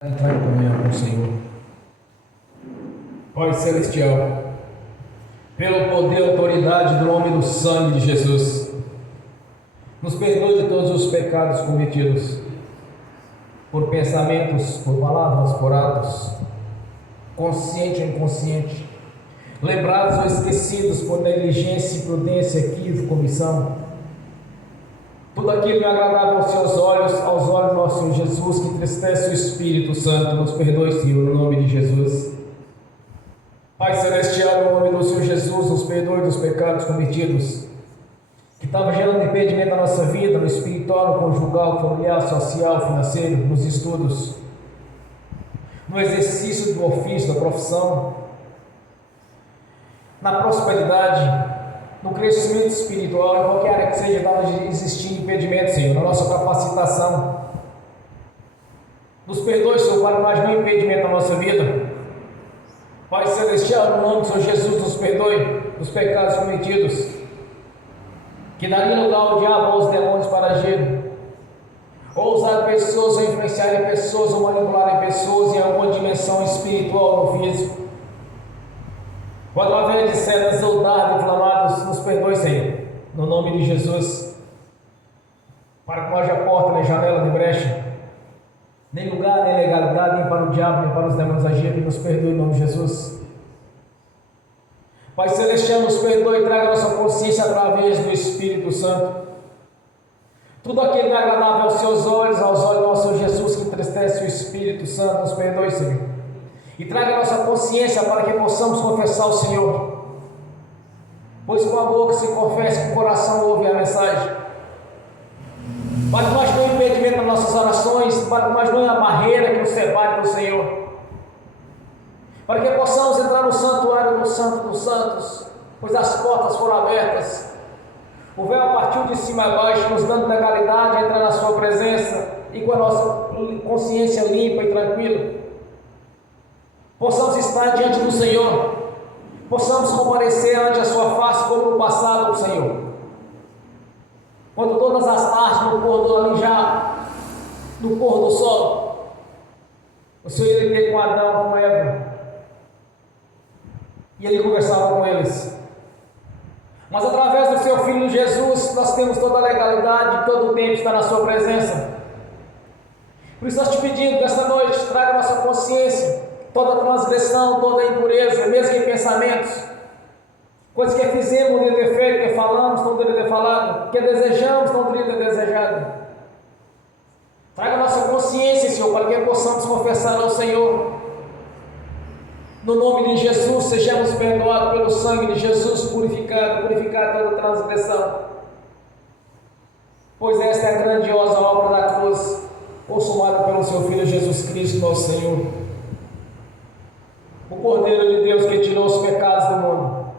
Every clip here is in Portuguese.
Entrar em comunhão com o Senhor. Pai Celestial, pelo poder e autoridade do nome do sangue de Jesus, nos perdoe de todos os pecados cometidos, por pensamentos, por palavras, por atos, consciente ou inconsciente, lembrados ou esquecidos por negligência, imprudência, equívoco, omissão. Tudo aquilo é agradável aos seus olhos, aos olhos do nosso Senhor Jesus, que entristece o Espírito Santo. Nos perdoe, Senhor, no nome de Jesus. Pai Celestial, no nome do Senhor Jesus, nos perdoe dos pecados cometidos, que estavam gerando impedimento na nossa vida, no espiritual, no conjugal, familiar, social, financeiro, nos estudos, no exercício do ofício, da profissão, na prosperidade, no crescimento espiritual, em qualquer área que seja, dado de existir impedimento, Senhor, na nossa capacitação. Nos perdoe, Senhor, para nós não impedimento na nossa vida. Pai Celestial, no nome do Senhor Jesus, nos perdoe dos pecados cometidos, que daria lugar ao diabo, aos demônios para agir, ou usar pessoas, ou influenciarem pessoas, ou manipularem pessoas em alguma dimensão espiritual no físico. Ou através de sedas ou dardos inflamados, nos perdoe, Senhor, no nome de Jesus, para que não haja porta, nem janela, nem brecha, nem lugar, nem legalidade, nem para o diabo, nem para os demônios agirem. Nos perdoe, em nome de Jesus. Pai Celestial, nos perdoe e traga a nossa consciência através do Espírito Santo. Tudo aquilo que é agradável aos seus olhos, aos olhos do nosso Senhor Jesus, que entristece o Espírito Santo, nos perdoe, Senhor. E traga a nossa consciência para que possamos confessar o Senhor. Pois com a boca se confessa, com o coração ouve a mensagem. Para que nós não impedimento nas nossas orações, para que nós não tenhamos a barreira que nos separe do Senhor. Para que possamos entrar no santuário do Santo dos Santos, pois as portas foram abertas. O véu partiu de cima a baixo, nos dando legalidade a entrar na sua presença e com a nossa consciência limpa e tranquila. Possamos estar diante do Senhor, possamos comparecer ante a sua face como no passado, Senhor. Quando todas as tardes, no pôr do sol, o Senhor ia ter com Adão, com Eva, e ele conversava com eles. Mas através do seu Filho Jesus, nós temos toda a legalidade, todo o tempo está na sua presença. Por isso nós te pedimos nesta noite, traga a nossa consciência, toda transgressão, toda impureza, mesmo em pensamentos, coisas que fizemos, não deveria ter feito, que falamos, não deveria ter falado, que desejamos, não deveria ter desejado. Traga a nossa consciência, Senhor, para que possamos confessar ao Senhor. No nome de Jesus, sejamos perdoados pelo sangue de Jesus, purificado toda transgressão. Pois esta é a grandiosa obra da cruz, consumada pelo seu Filho Jesus Cristo, nosso Senhor. O Cordeiro de Deus que tirou os pecados do mundo,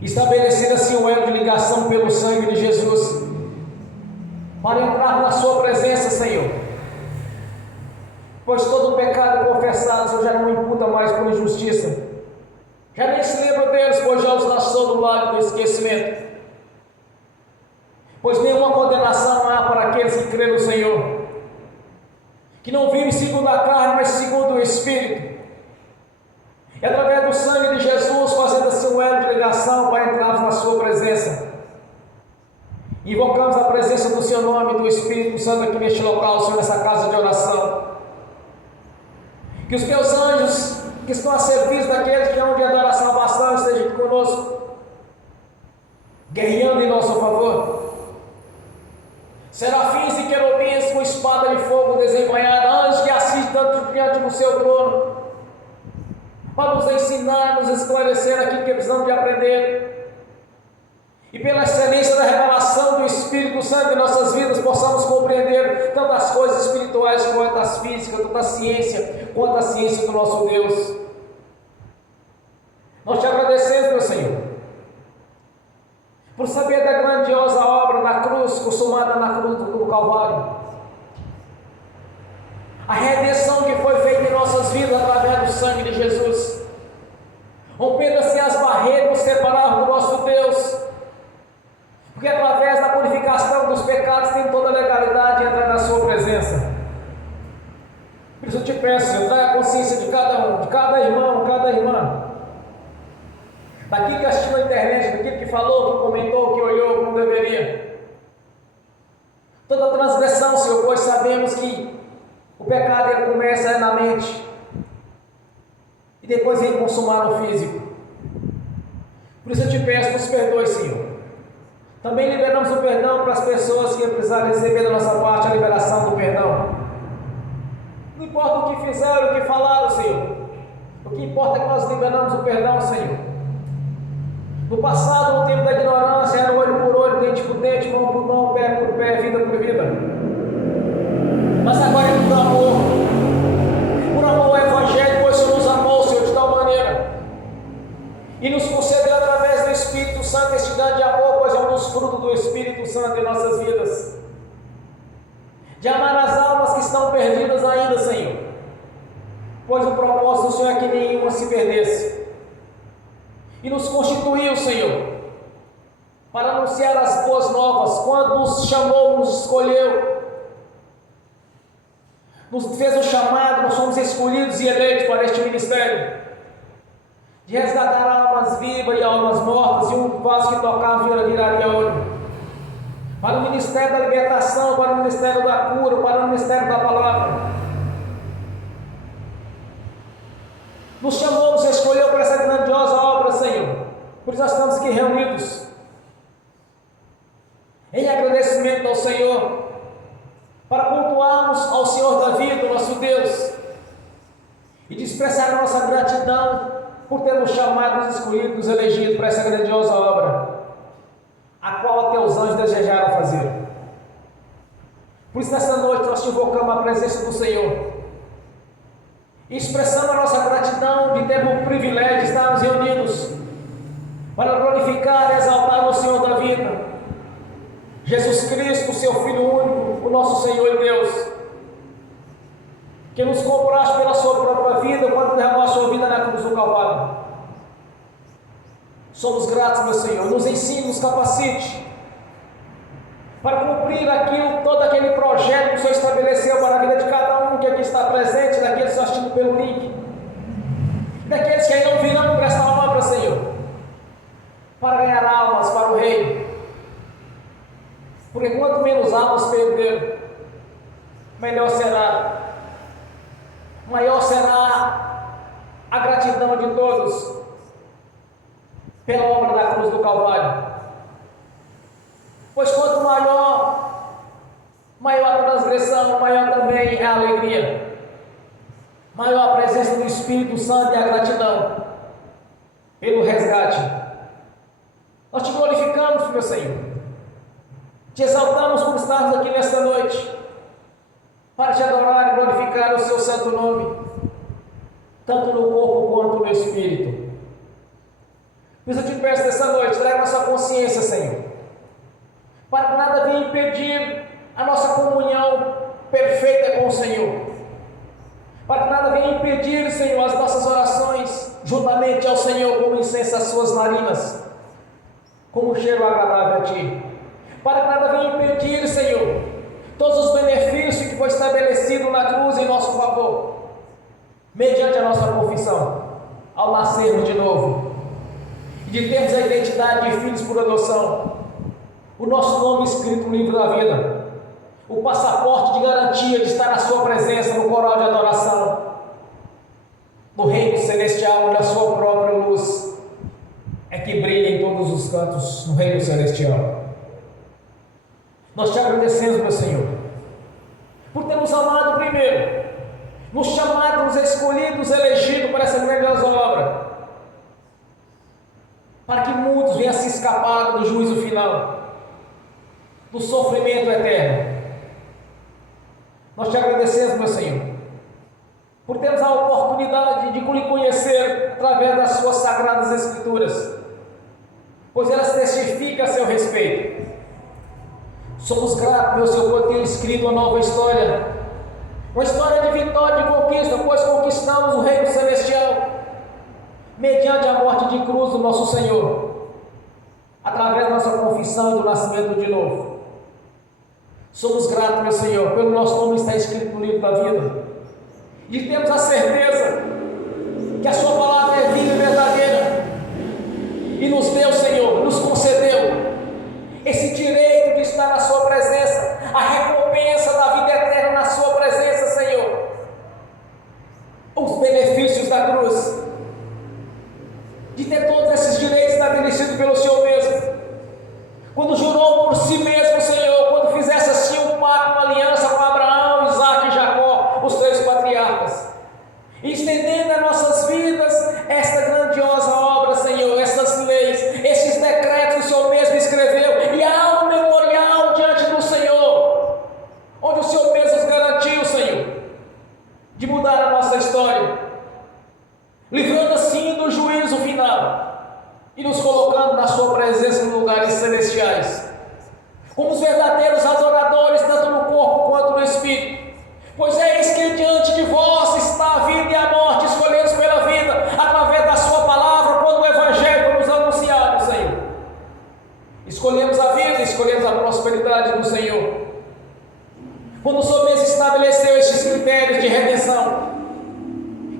estabelecendo assim um elo de ligação pelo sangue de Jesus, para entrar na sua presença, Senhor. Pois todo o pecado confessado, Senhor, já não imputa mais por injustiça, já nem se lembra deles, pois já os lançou do lado do esquecimento. Pois nenhuma condenação há para aqueles que creem no Senhor, que não vivem segundo a carne, mas segundo o Espírito. E através do sangue de Jesus, fazendo assim um elo de ligação para entrarmos na sua presença. Invocamos a presença do seu nome e do Espírito Santo aqui neste local, Senhor, nessa casa de oração. Que os teus anjos, que estão a serviço daqueles que hão de dar a salvação, estejam conosco, guerreando em nosso favor. Serafins e querubins com espada de fogo desembanhada, anjos que assistam diante do seu trono, para nos ensinar, nos esclarecer aquilo que precisamos de aprender, e pela excelência da revelação do Espírito Santo em nossas vidas, possamos compreender tanto as coisas espirituais quanto as físicas, tanto a ciência, quanto a ciência do nosso Deus. Nós te agradecemos, meu Senhor, por saber da grandiosa obra da cruz, consumada na cruz do Calvário, a redenção que foi feita em nossas vidas através do sangue de Jesus, rompendo assim as barreiras que nos separavam do nosso Deus, porque através da purificação dos pecados tem toda a legalidade de entrar na sua presença. Por isso eu te peço, Senhor, traga a consciência de cada um, de cada irmão, cada irmã. Daquilo que assistiu na internet, daquilo que falou, que comentou, que olhou como deveria. Toda transgressão, Senhor, pois sabemos que o pecado ele começa na mente e depois vem consumar no físico. Por isso eu te peço, nos perdoe, Senhor. Também liberamos o perdão para as pessoas que precisaram receber da nossa parte a liberação do perdão. Não importa o que fizeram, o que falaram, Senhor. O que importa é que nós liberamos o perdão, Senhor. No passado, no tempo da ignorância, era olho por olho, dente por dente, mão por mão, pé por pé, vida por vida. Mas agora é por amor. Por amor ao Evangelho, pois o Senhor nos amou, Senhor, de tal maneira. E nos concedeu através do Espírito Santo este grande amor, pois é um dos frutos do Espírito Santo em nossas vidas. De amar as almas que estão perdidas ainda, Senhor. Pois o propósito do Senhor é que nenhuma se perdesse. E nos constituiu, Senhor, para anunciar as boas novas, quando nos chamou, nos escolheu, nos fez o chamado, nós somos escolhidos e eleitos para este ministério, de resgatar almas vivas e almas mortas, e um vaso que tocava viraria ouro, para o ministério da libertação, para o ministério da cura, para o ministério da palavra. Nos chamou, nos escolheu para essa grandiosa obra, Senhor. Por isso nós estamos aqui reunidos em agradecimento ao Senhor, para cultuarmos ao Senhor da vida, nosso Deus, e de expressar a nossa gratidão por termos chamado, nos escolhido, nos elegido para essa grandiosa obra, a qual até os anjos desejaram fazer. Por isso nessa noite nós te invocamos a presença do Senhor, expressando a nossa gratidão de ter o privilégio de estarmos reunidos para glorificar e exaltar o Senhor da vida, Jesus Cristo, o seu Filho único, o nosso Senhor e Deus, que nos compraste pela sua própria vida quando derramou a sua vida na cruz do Calvário. Somos gratos, meu Senhor. Nos ensine, nos capacite para cumprir todo aquele projeto que o Senhor estabeleceu para a vida de cada um que aqui está presente, daqueles que estão assistindo pelo link, daqueles que ainda não virão para esta obra, Senhor, para ganhar almas para o reino. Porque quanto menos almas perder, melhor será, maior será a gratidão de todos pela obra da cruz do Calvário. Pois quanto maior a transgressão, maior também é a alegria, maior a presença do Espírito Santo e a gratidão pelo resgate. Nós te glorificamos, meu Senhor, te exaltamos por estarmos aqui nesta noite, para te adorar e glorificar o seu santo nome, tanto no corpo quanto no espírito. Por isso eu te peço nessa noite, traga nossa consciência, Senhor, para que nada venha impedir a nossa comunhão perfeita com o Senhor, para que nada venha impedir, Senhor, as nossas orações juntamente ao Senhor como incenso às suas narinas, como um cheiro agradável a Ti, para que nada venha impedir, Senhor, todos os benefícios que foi estabelecido na cruz em nosso favor, mediante a nossa confissão, ao nascermos de novo, e de termos a identidade de filhos por adoção, o nosso nome escrito no livro da vida, o passaporte de garantia de estar na sua presença no coral de adoração, no reino celestial, onde a sua própria luz é que brilha em todos os cantos no reino celestial. Nós te agradecemos, meu Senhor, por ter nos amado primeiro, nos chamado, nos escolhido, nos elegido para essa grandiosa obra, para que muitos venham se escapar do juízo final, do sofrimento eterno. Nós te agradecemos, meu Senhor, por termos a oportunidade de lhe conhecer através das suas sagradas Escrituras, pois elas testificam a seu respeito. Somos gratos, meu Senhor, por ter escrito uma nova história, uma história de vitória e de conquista, pois conquistamos o reino celestial mediante a morte de cruz do nosso Senhor, através da nossa confissão do nascimento de novo. Somos gratos, meu Senhor, pelo nosso nome está escrito no livro da vida, de termos a certeza que a Sua palavra é viva e verdadeira, e nos deu, Senhor, nos concedeu esse direito de estar na Sua presença, a recompensa da vida eterna na Sua presença, Senhor, os benefícios da cruz, de ter todos esses direitos estabelecidos pelo Senhor mesmo, quando jurou por si mesmo, Senhor, quando fizesse assim um pacto, uma aliança com Abraão, Isaque e Jacó, os 3 patriarcas, e estendendo a nossas vidas esta grandiosa obra, Senhor, essas leis, esses decretos que o Senhor mesmo escreveu, e há um memorial diante do Senhor, onde o Senhor mesmo nos garantiu, Senhor, de mudar a nossa história, livrando assim do juízo final, e nos colocando na Sua presença em lugares celestiais, como os verdadeiros adoradores, tanto no corpo quanto no espírito. Pois eis que diante de vós está a vida e a morte, escolhidos pela vida, através da Sua palavra, quando o Evangelho foi nos anunciado, Senhor. Escolhemos a vida, escolhemos a prosperidade do Senhor, quando o Senhor mesmo estabeleceu estes critérios de redenção,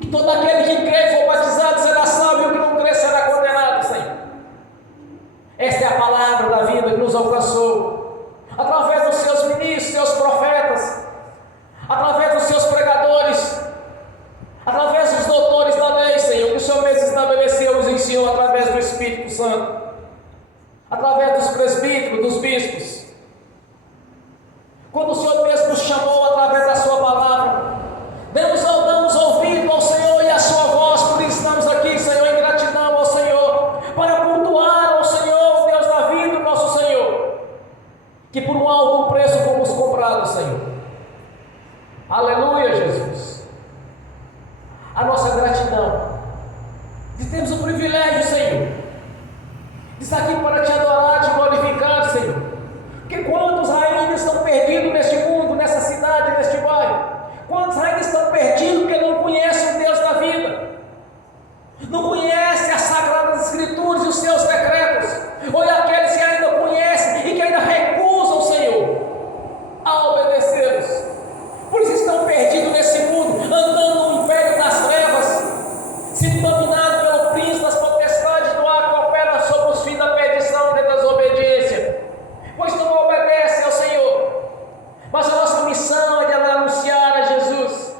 que todo aquele que crê e for batizado será salvo, e o que não crê será condenado, Senhor. Esta é a palavra da vida que nos alcançou, através dos Seus ministros, Seus profetas, através dos Seus pregadores, através dos doutores da lei, Senhor, que o Senhor mesmo estabeleceu, nos ensinou através do Espírito Santo, através dos presbíteros, dos bispos, quando o Senhor mesmo nos chamou através da Sua palavra, damos ouvido ao Senhor e à Sua voz. Por isso estamos aqui, Senhor, em gratidão ao Senhor, para cultuar ao Senhor, o Deus da vida, o nosso Senhor, que por um alto preço fomos comprados, Senhor. Aleluia, Jesus. A nossa gratidão de termos o privilégio, Senhor, de estar aqui para Te adorar, Te glorificar, Senhor. Porque quantos ainda estão perdidos neste mundo, nessa cidade, neste bairro? Quantos ainda estão perdidos porque não conhecem o Deus da vida, não conhecem as Sagradas Escrituras e os Seus decretos, ou aqueles que ainda conhecem e que ainda recusam, Senhor, a obedecê-los. Por isso estão perdidos nesse mundo, andando no império das trevas, sendo dominados pelo príncipe das potestades do ar que opera sobre os filhos da perdição e da desobediência, pois não obedecem ao Senhor. Mas a nossa missão é de anunciar a Jesus.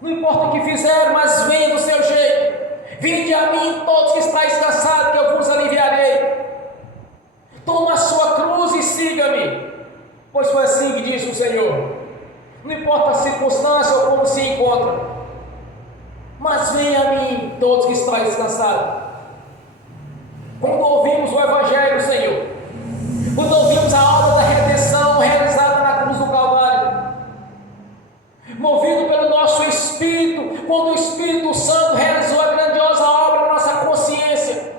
Não importa o que fizeram, mas vem do seu jeito. Vinde a mim todos que estáis cansados, que eu vos aliviarei. Toma a sua cruz e siga-me, pois foi assim que disse o Senhor. Não importa a circunstância ou como se encontra, mas venha a mim todos que estáis cansados. Quando ouvimos o Evangelho, Senhor, quando ouvimos a obra da redenção realizada na cruz do Calvário, movido pelo nosso Espírito, quando o Espírito Santo realizou a grandiosa obra na nossa consciência,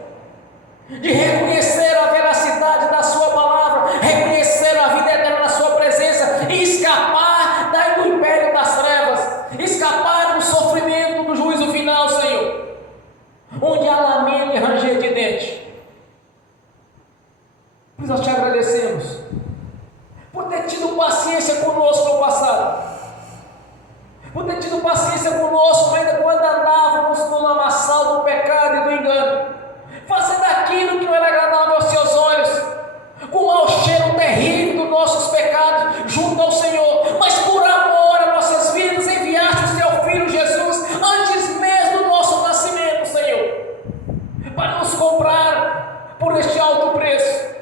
de reconhecer a veracidade da Sua palavra, reconhecer a vida eterna na Sua presença e escapar do império das trevas, escapar do sofrimento do juízo final, Senhor, onde há lamento e ranger de dente. Pois nós Te agradecemos por ter tido paciência conosco no passado, por ter tido paciência conosco ainda quando andávamos no lamaçal do pecado e do engano, fazendo aquilo que não era agradável aos Seus olhos, com o mau cheiro terrível dos nossos pecados junto ao Senhor, mas por amor a nossas vidas enviaste o Teu Filho Jesus antes mesmo do nosso nascimento, Senhor, para nos comprar por este alto preço,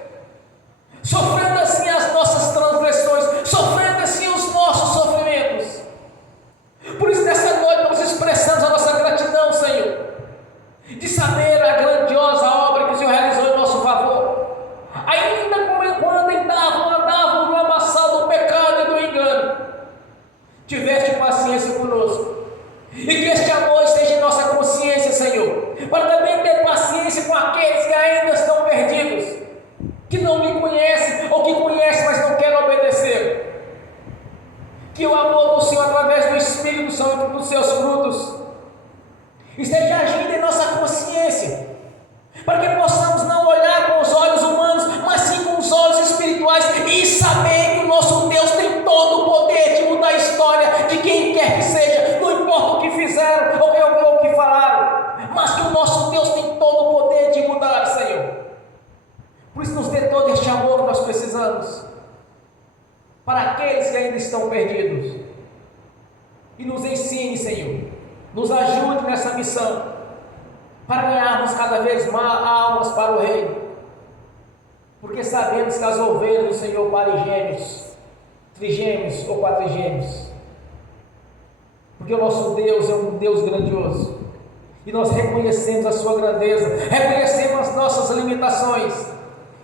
sofrendo assim as nossas transgressões, sofrendo assim os nossos sofrimentos. Por isso nessa noite nós expressamos a nossa gratidão, Senhor, de saber a grandiosa obra que o Senhor realizou em nosso favor, ainda quando andavam no lamaçal do pecado e do engano. Tiveste paciência conosco, e que este amor esteja em nossa consciência, Senhor, para também ter paciência com aqueles que ainda estão perdidos, que não me conhecem, ou que conhecem, mas não querem obedecer. Que o amor do Senhor, através do Espírito Santo e dos Seus frutos, esteja agindo em nossa consciência, para que possamos não olhar com os olhos humanos, mas sim com os olhos espirituais, e saber que o nosso Deus tem todo o poder de mudar a história de quem quer que seja, não precisamos, para aqueles que ainda estão perdidos. E nos ensine, Senhor, nos ajude nessa missão, para ganharmos cada vez mais almas para o reino, porque sabemos que as ovelhas do Senhor parem gêmeos, trigêmeos ou quatrigêmeos, porque o nosso Deus é um Deus grandioso, e nós reconhecemos a sua grandeza, reconhecemos as nossas limitações,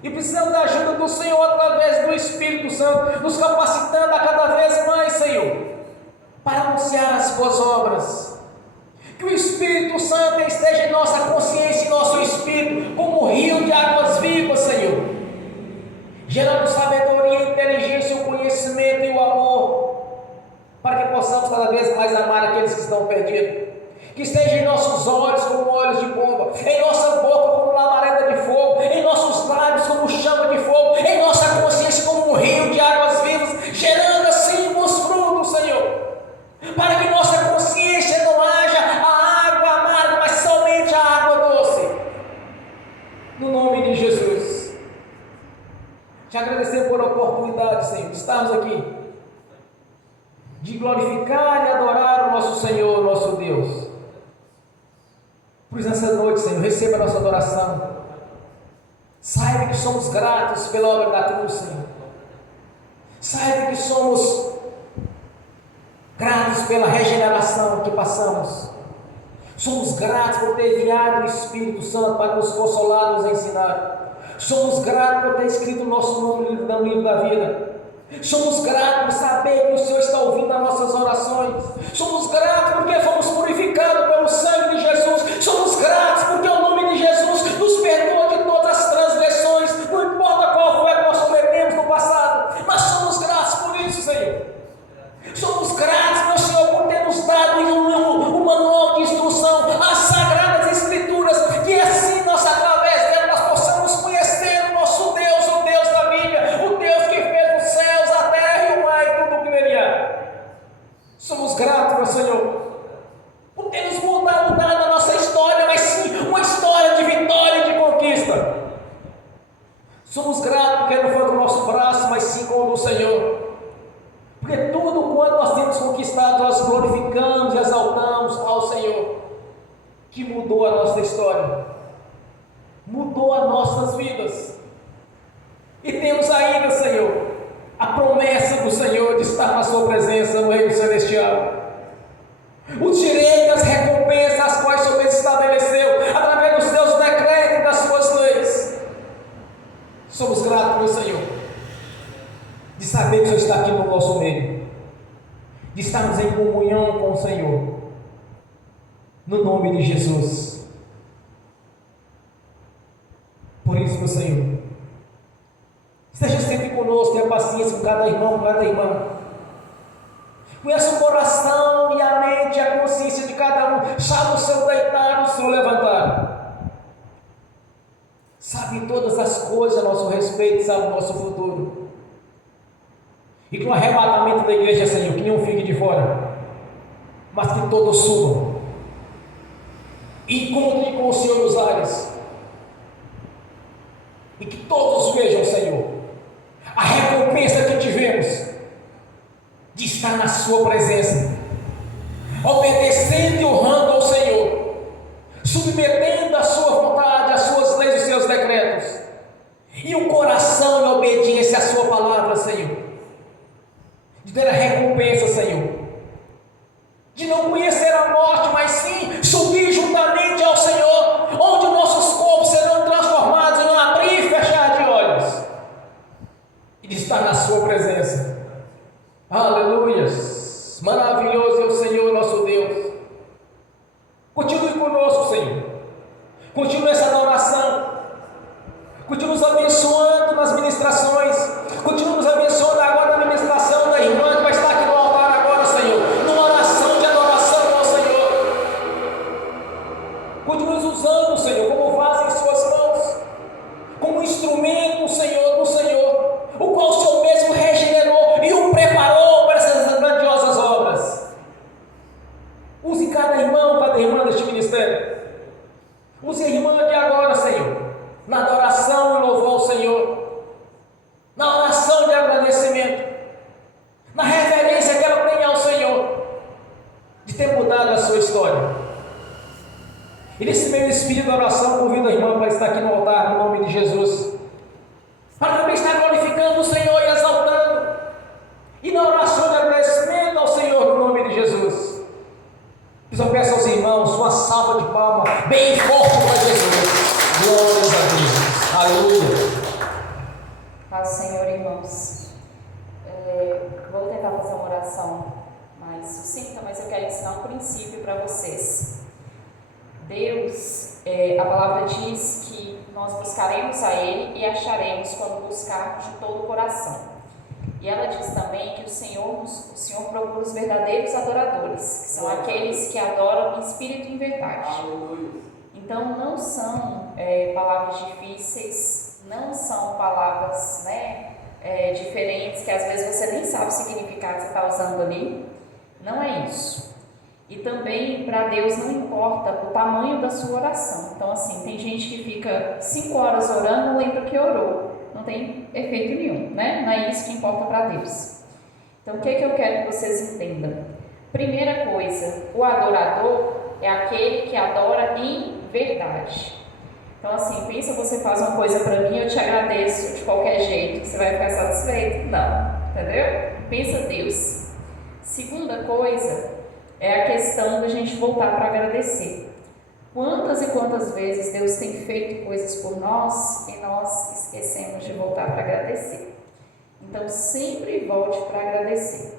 e precisamos da ajuda do Senhor através do Espírito Santo, nos capacitando a cada vez mais, Senhor, para anunciar as boas obras. Que o Espírito Santo esteja em nossa consciência e nosso espírito, como um rio de águas vivas, Senhor, gerando sabedoria, inteligência, o conhecimento e o amor, para que possamos cada vez mais amar aqueles que estão perdidos. Que esteja em nossos olhos como olhos de pomba, em nossa boca como labareda de fogo, em nossos lábios como chama de fogo, em nossa consciência como um rio de águas vivas, gerando assim bons frutos, Senhor, para que nossa consciência não haja a água amarga, mas somente a água doce, no nome de Jesus. Te agradecer por a oportunidade, Senhor, de estarmos aqui, de glorificar e adorar o nosso Senhor, nosso Deus. Por isso, nessa noite, Senhor, receba a nossa adoração. Saiba que somos gratos pela obra da cruz, Senhor. Saiba que somos gratos pela regeneração que passamos. Somos gratos por ter enviado o Espírito Santo para nos consolar, nos ensinar. Somos gratos por ter escrito o nosso nome no livro da vida. Somos gratos por saber que o Senhor está ouvindo as nossas orações. Somos gratos porque fomos purificados pelo sangue de Jesus. Somos gratos porque o nome de Jesus nos perdoa de todas as transgressões, não importa qual foi que nós cometemos no passado, mas somos gratos por isso, Senhor. Somos gratos, meu Senhor, por ter nos dado um manual de instrução, as Sagradas Escrituras, que assim nós, através dela, nós possamos conhecer o nosso Deus, o Deus da Bíblia, o Deus que fez os céus, a terra e o mar e tudo o que nele há. Somos gratos, meu Senhor, por ter nos mudado a nossa história, mas sim uma história de vitória e de conquista. Somos gratos porque não foi com o nosso braço, mas sim com o do Senhor. Porque tudo quanto nós temos conquistado, nós glorificamos e exaltamos ao Senhor, que mudou a nossa história, mudou as nossas vidas. E temos ainda, Senhor, a promessa do Senhor de estar na sua presença no reino celestial. Os direitos, as recompensas, as quais o Senhor estabeleceu através dos seus decretos e das suas leis. Somos gratos, meu Senhor, de saber que o Senhor está aqui no nosso meio, de estarmos em comunhão com o Senhor, no nome de Jesus. Por isso, meu Senhor, esteja sempre conosco, tenha paciência com cada irmão, com cada irmã. Conheça o coração e a mente e a consciência de cada um. Sabe o seu deitar, o seu levantar. Sabe todas as coisas a nosso respeito, sabe o nosso futuro. E que no arrebatamento da igreja, Senhor, que nenhum fique de fora, mas que todos subam. Encontrem com o Senhor nos ares. E que todos vejam, Senhor, a recompensa que tivemos de estar na sua presença, obedecendo e honrando ao Senhor, submetendo a sua vontade, as suas leis e os seus decretos, e um coração em obediência à sua palavra, Senhor, de ter a recompensa, Senhor, de não conhecer a morte, mas sim subir juntamente ao Senhor, onde nossos corpos serão transformados em um abrir e fechar de olhos, e de estar na sua presença. Aleluias! Maravilhoso é o Senhor nosso Deus. Continue conosco, Senhor. Continue essa adoração. Continue nos abençoando nas ministrações. Continue nos abençoando agora na ministração da irmã que vai estar aqui no altar agora, Senhor, numa oração de adoração ao Senhor. Continue nos usando, Senhor, como vaso em suas mãos, como instrumento, Senhor, do Senhor, o qual o Senhor mesmo regenerou e o preparou para essas grandiosas obras. Use cada irmão, cada irmã deste ministério. Use a irmã aqui agora, Senhor, na adoração e louvor ao Senhor, na oração de ter mudado a sua história. E nesse meio espírito de oração, convido a irmã para estar aqui no altar, no nome de Jesus, para também estar glorificando o Senhor e exaltando, e na oração de agradecimento ao Senhor, no nome de Jesus. Eu peço aos irmãos uma salva de palmas bem forte para Jesus. Glórias a Deus. Aleluia. Paz, Senhor, irmãos. Vou tentar fazer uma oração mais sucinta, mas eu quero ensinar um princípio para vocês. Deus, a palavra diz que nós buscaremos a Ele e acharemos quando buscarmos de todo o coração. E ela diz também que o Senhor procura os verdadeiros adoradores, que são aqueles que adoram em espírito e em verdade. Então não são palavras difíceis, não são palavras diferentes, que às vezes você nem sabe o significado que você está usando ali. Não é isso. E também para Deus não importa o tamanho da sua oração. Então assim, tem gente que fica 5 horas orando, não lembra que orou. Não tem efeito nenhum, né? Não é isso que importa para Deus. Então, o que eu quero que vocês entendam? Primeira coisa, o adorador é aquele que adora em verdade. Então, assim, pensa, você faz uma coisa para mim, eu te agradeço de qualquer jeito, você vai ficar satisfeito? Não, entendeu? Pensa Deus. Segunda coisa é a questão da gente voltar para agradecer. Quantas e quantas vezes Deus tem feito coisas por nós e nós esquecemos de voltar para agradecer. Então, sempre volte para agradecer.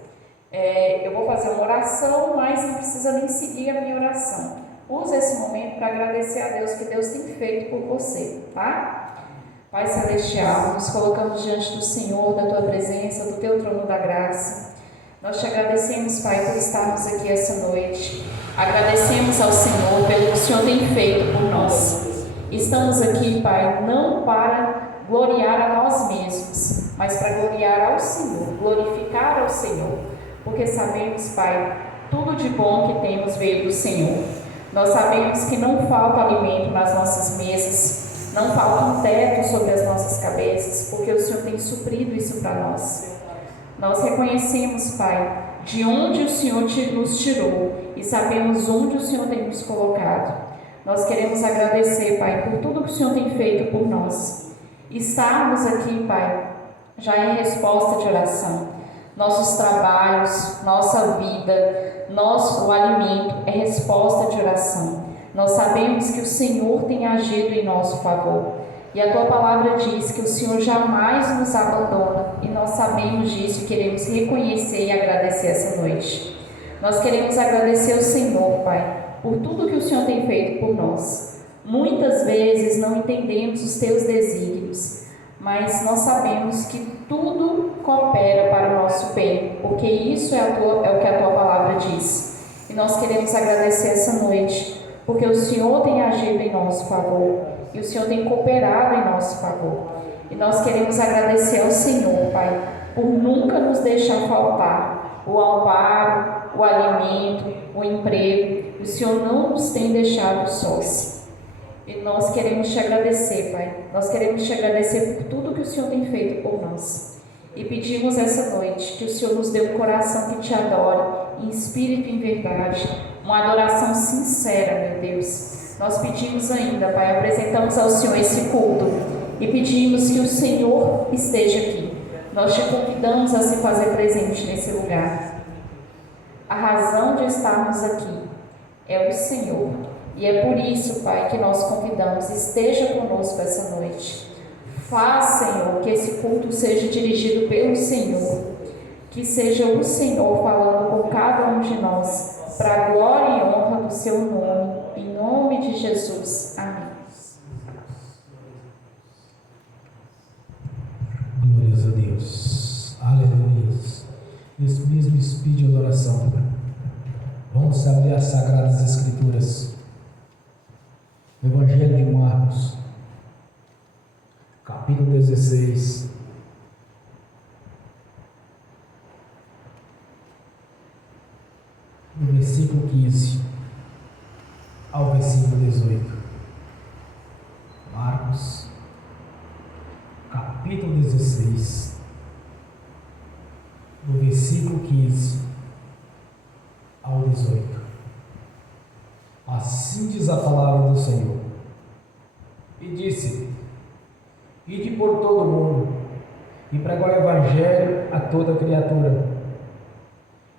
Eu vou fazer uma oração, mas não precisa nem seguir a minha oração. Use esse momento para agradecer a Deus que Deus tem feito por você, tá? Pai Celestial, nos colocamos diante do Senhor, da Tua presença, do Teu trono da graça. Nós te agradecemos, Pai, por estarmos aqui essa noite. Agradecemos ao Senhor pelo que o Senhor tem feito por nós. Estamos aqui, Pai, não para gloriar a nós mesmos, mas para gloriar ao Senhor, glorificar ao Senhor, porque sabemos, Pai, tudo de bom que temos veio do Senhor. Nós sabemos que não falta alimento nas nossas mesas, não falta um teto sobre as nossas cabeças, porque o Senhor tem suprido isso para nós. Nós reconhecemos, Pai, de onde o Senhor nos tirou e sabemos onde o Senhor tem nos colocado. Nós queremos agradecer, Pai, por tudo que o Senhor tem feito por nós. Estarmos aqui, Pai, já em resposta de oração. Nossos trabalhos, nossa vida, o alimento é resposta de oração. Nós sabemos que o Senhor tem agido em nosso favor. E a Tua palavra diz que o Senhor jamais nos abandona, e nós sabemos disso e queremos reconhecer e agradecer essa noite. Nós queremos agradecer ao Senhor, Pai, por tudo que o Senhor tem feito por nós. Muitas vezes não entendemos os Teus desígnios, mas nós sabemos que tudo coopera para o nosso bem, porque isso é o que a Tua palavra diz. E nós queremos agradecer essa noite, porque o Senhor tem agido em nosso favor. E o Senhor tem cooperado em nosso favor. E nós queremos agradecer ao Senhor, Pai, por nunca nos deixar faltar o amparo, o alimento, o emprego. O Senhor não nos tem deixado sós. E nós queremos te agradecer, Pai. Nós queremos te agradecer por tudo que o Senhor tem feito por nós. E pedimos essa noite que o Senhor nos dê um coração que te adore, em espírito e em verdade. Uma adoração sincera, meu Deus. Nós pedimos ainda, Pai, apresentamos ao Senhor esse culto e pedimos que o Senhor esteja aqui. Nós te convidamos a se fazer presente nesse lugar. A razão de estarmos aqui é o Senhor. E é por isso, Pai, que nós convidamos, esteja conosco essa noite. Faz, Senhor, que esse culto seja dirigido pelo Senhor. Que seja o Senhor falando com cada um de nós, para a glória e honra do Seu nome. Em nome de Jesus. Amém. Glórias a Deus. Aleluia. Nesse mesmo espírito de adoração, vamos abrir as Sagradas Escrituras. Evangelho de Marcos, capítulo 16. Do versículo 15 ao versículo 18. Marcos, capítulo 16, do versículo 15 ao 18. 18. Assim diz a palavra do Senhor. E disse: ide por todo o mundo e pregai o evangelho a toda criatura.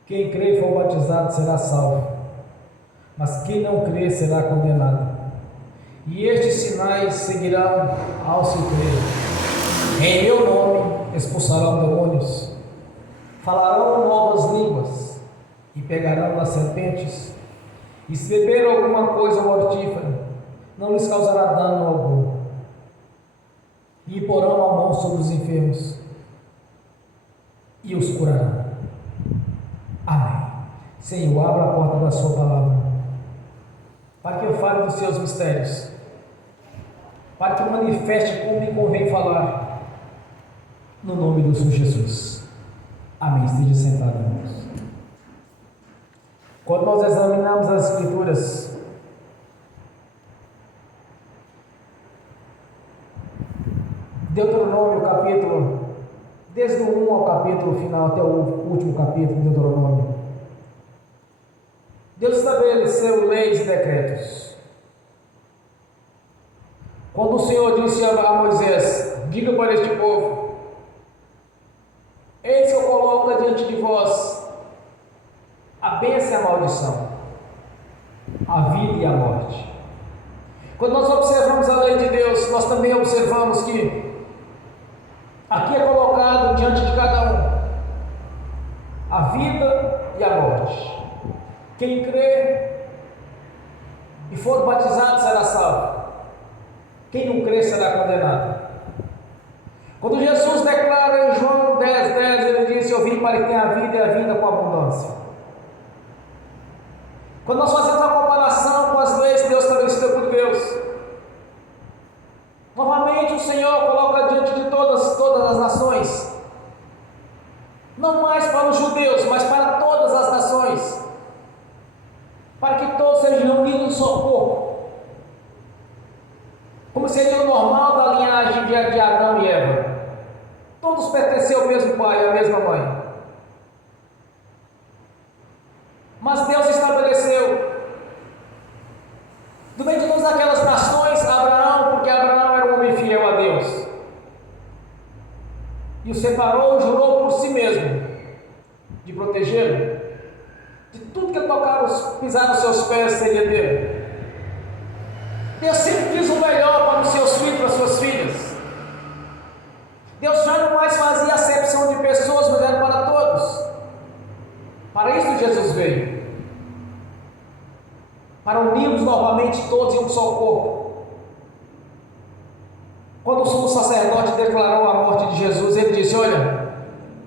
Quem crê e for batizado será salvo, mas quem não crê será condenado. E estes sinais seguirão aos que crerem. Em meu nome expulsarão demônios, falarão novas línguas e pegarão nas serpentes. E se beber alguma coisa mortífera, não lhes causará dano algum. E porão a mão sobre os enfermos e os curarão. Amém. Senhor, abra a porta da sua palavra, para que eu fale dos seus mistérios, para que eu manifeste como me convém falar, no nome do Senhor Jesus. Amém. Esteja sentado, irmãos. Quando nós examinamos as Escrituras, Deuteronômio, capítulo, desde o 1 ao capítulo final até o último capítulo de Deuteronômio, Deus estabeleceu leis e decretos. Quando o Senhor disse a Moisés: diga para este povo, eis que eu coloco diante de vós a bênção e a maldição, a vida e a morte. Quando nós observamos a lei de Deus, nós também observamos que aqui é colocado diante de cada um a vida e a morte. Quem crê e for batizado será salvo. Quem não crê será condenado. Quando Jesus declara em João 10:10, ele disse: eu vim para que tenha a vida e a vida com abundância. Quando nós fazemos a comparação com as leis que Deus estabeleceu por Deus, novamente o Senhor coloca diante de todas as nações, não mais para os judeus, mas para todas as nações, para que todos sejam unidos em um só corpo, como seria o normal da linhagem de Adão e Eva. Todos pertenciam ao mesmo pai e à mesma mãe. Mas Deus estabeleceu, do meio de todas aquelas nações, Abraão, porque Abraão era um homem fiel a Deus, e o separou e jurou por si mesmo de protegê-lo, de tudo que pisar nos seus pés seria dele. Deus sempre quis o melhor para os seus filhos, para as suas filhas. Deus já não mais fazia acepção de pessoas, mas era para todos. Para isso Jesus veio, para unirmos novamente todos em um só corpo. Quando o sumo sacerdote declarou a morte de Jesus, ele disse: olha,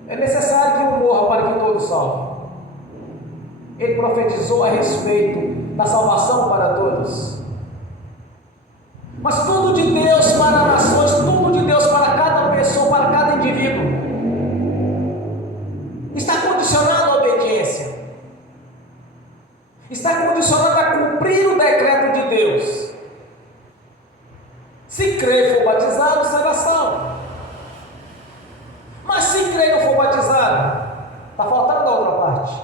é necessário que eu morra para que todos salvem. Ele profetizou a respeito da salvação para todos. Mas tudo de Deus para nações, tudo de Deus para cada pessoa, para cada indivíduo, está condicionado à obediência, está condicionado a cumprir o decreto de Deus. Se crer e for batizado, será salvo. Mas se crer e não for batizado, está faltando a outra parte,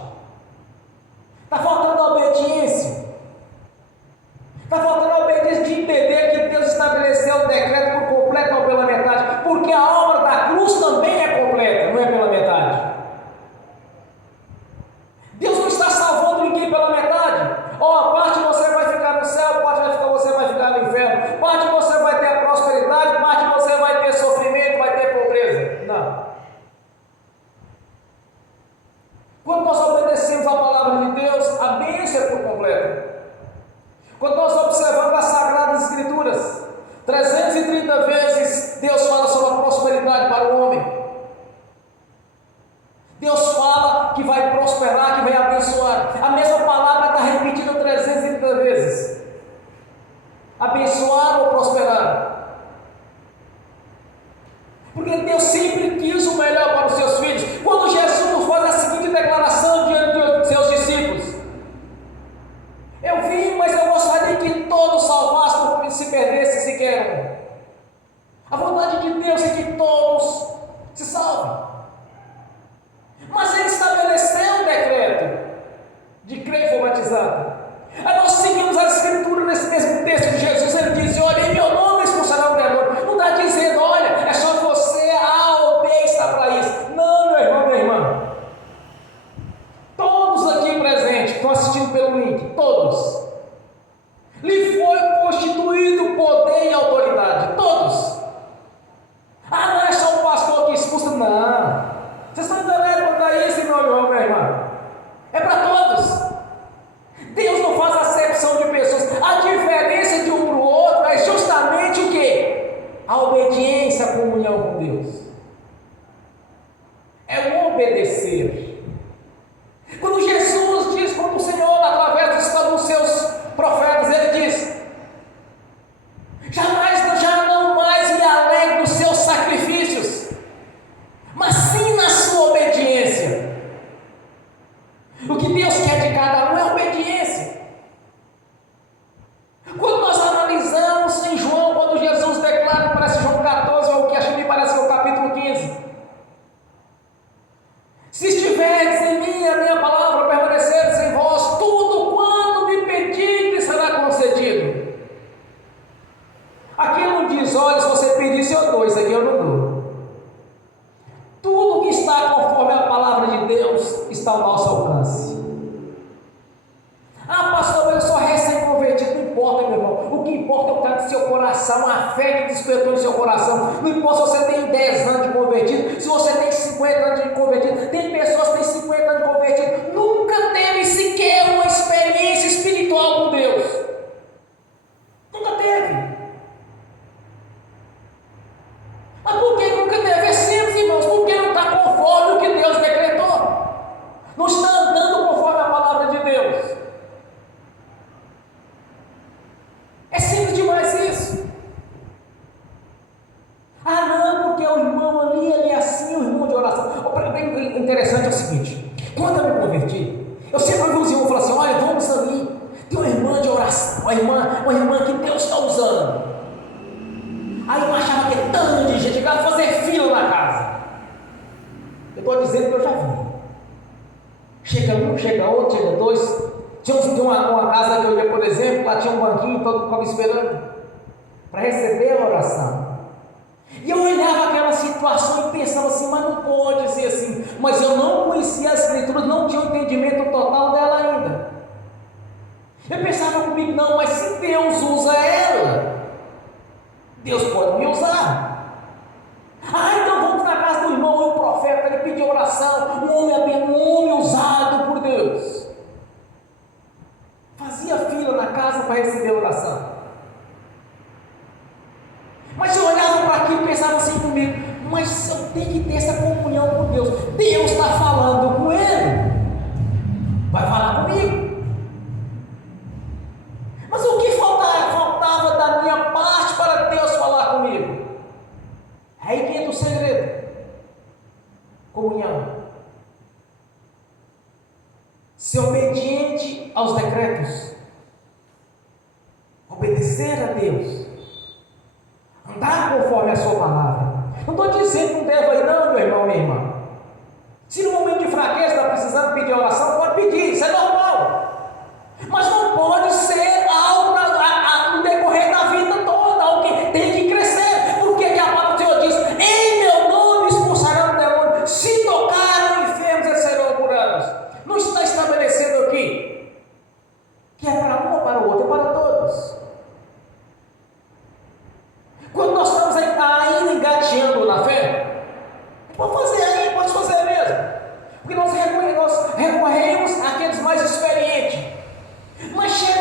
está faltando a obediência, está faltando a obediência de entender que Deus estabeleceu o decreto por completo, não pela metade, porque a obra da cruz também é completa, não é pela metade. Deus não está salvando ninguém pela metade. Parte você vai ficar no céu, parte você vai ficar no inferno, parte você vai ter a prosperidade, parte você vai ter sofrimento, vai ter pobreza. Não. Quando nós obedecemos a palavra de Deus, a bênção é por completo. Quando nós observamos as Sagradas Escrituras, 330 vezes Deus fala sobre a prosperidade para o homem. Deus fala que vai prosperar, que vai abençoar. A mesma palavra está repetida 330 vezes. Abençoar ou prosperar. Porque Deus sempre quis o melhor para os seus filhos. Quando Jesus faz a seguinte declaração diante dos seus discípulos: eu vim, mas eu gostaria que todos salvassem, não se perdessem sequer um. A vontade de Deus é que todos se salvem. Mas Ele estabeleceu um decreto de crer e for batizado. Aí nós seguimos a escritura nesse mesmo texto de Jesus. Ele diz: olha, em meu nome expulsará o demônio. Não está dizendo, olha, é só você, A ou B está para isso. Não, meu irmão, minha irmã. Todos aqui presentes, que estão assistindo pelo link, todos, lhe foi constituído poder e autoridade. Todos. Ah, não é só o pastor que expulsa. Não. Vocês estão entendendo quanto a isso, meu irmão, minha irmã? É para todos. Deus não faz acepção de pessoas. A diferença de um para o outro é justamente o quê? A obediência, a comunhão com Deus. É o obedecer. Quando Jesus diz, quando o Senhor, através dos seus profetas, ele diz: já não mais me alegro dos seus sacrifícios, mas sim na sua obediência. O que Deus quer de cada um é obediência. Quando nós analisamos em João, quando Jesus declara, parece João 14, ou o que acho que me parece que é o capítulo 15: se estiverdes em mim, a minha palavra permaneceres em vós, tudo quanto me pedirdes será concedido. Aqui não diz, olha, se você pedisse eu dou, isso aqui eu não dou. Tudo que está conforme a palavra de Deus está ao nosso alcance. Ah, pastor, eu sou recém-convertido. Não importa, meu irmão. O que importa é o que está no seu coração, a fé que despertou no seu coração. Não importa se você tem 10 anos de convertido, se você tem 50 anos de convertido. Tem pessoas que têm 50 anos de convertido, nunca teve sequer uma experiência espiritual com Deus. Nunca teve. Mas por que nunca teve? É simples, irmãos, porque não está conforme o que Deus decretou. Não está andando conforme a palavra de Deus. É simples demais isso. Ah, não, porque o irmão ali, ele é assim, o irmão de oração. O interessante é o seguinte: quando eu me converti, eu sempre ouvi os irmãos falar assim: olha, vamos ali, tem uma irmã de oração, uma irmã que Deus está usando. Aí eu achava que tanto de gente, eu ia fazer fila na casa. Eu estou dizendo que eu já vi. Chega um, chega outro, chega dois. Tinha uma casa que eu ia, por exemplo, lá tinha um banquinho, todo mundo ficava esperando para receber a oração. E eu olhava aquela situação e pensava assim: mas não pode ser assim. Mas eu não conhecia as escrituras, não tinha o entendimento total dela ainda. Eu pensava comigo: não, mas se Deus usa ela, Deus pode me usar. Ah, então vamos na casa do irmão, o profeta, ele pediu oração, um homem usado por Deus. Fazia fila na casa para receber oração. Mas eu olhava para aquilo e pensava assim comigo: mas eu tenho que ter essa comunhão com Deus. Deus está falando com ele, vai falar comigo. Mas o que faltava da minha parte para Deus falar comigo? Aí que entra o segredo: comunhão. Ser obediente aos decretos, obedecer a Deus, andar conforme a sua palavra. Não estou dizendo que não deve ir, não, meu irmão, minha irmã. Se no momento de fraqueza está precisando pedir oração, pode pedir, isso é normal. Mas não pode ser algo no decorrer da vida toda, algo que tem que crescer. Porque que a palavra do Senhor diz: em meu nome expulsarão o demônio, se tocaram enfermos eles serão curados. Não está estabelecendo aqui que é para um ou para o outro, é para todos. Quando nós estamos ainda engateando na fé, pode fazer aí, pode fazer mesmo, porque nós recorremos àqueles mais experientes. Mas chega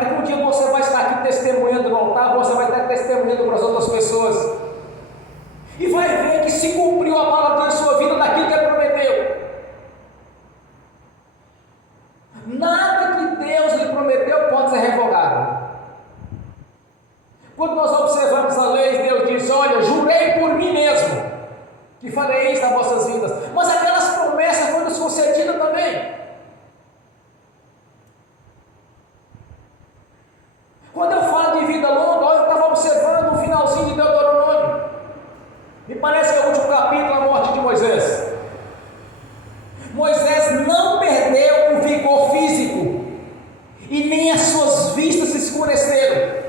Para que um dia você vai estar aqui testemunhando no altar, você vai estar testemunhando para as outras pessoas. E vai ver que se cumpriu a palavra em sua vida naquilo que ele prometeu. Nada que Deus lhe prometeu pode ser revogado. Quando nós observamos a lei, Deus diz: olha, jurei por mim mesmo que farei isso nas vossas vidas. Mas aquelas promessas foram desconcedidas também. Quando eu falo de vida longa, eu estava observando o finalzinho de Deuteronômio. Me parece que é o último capítulo, a morte de Moisés. Moisés não perdeu o vigor físico e nem as suas vistas se escureceram.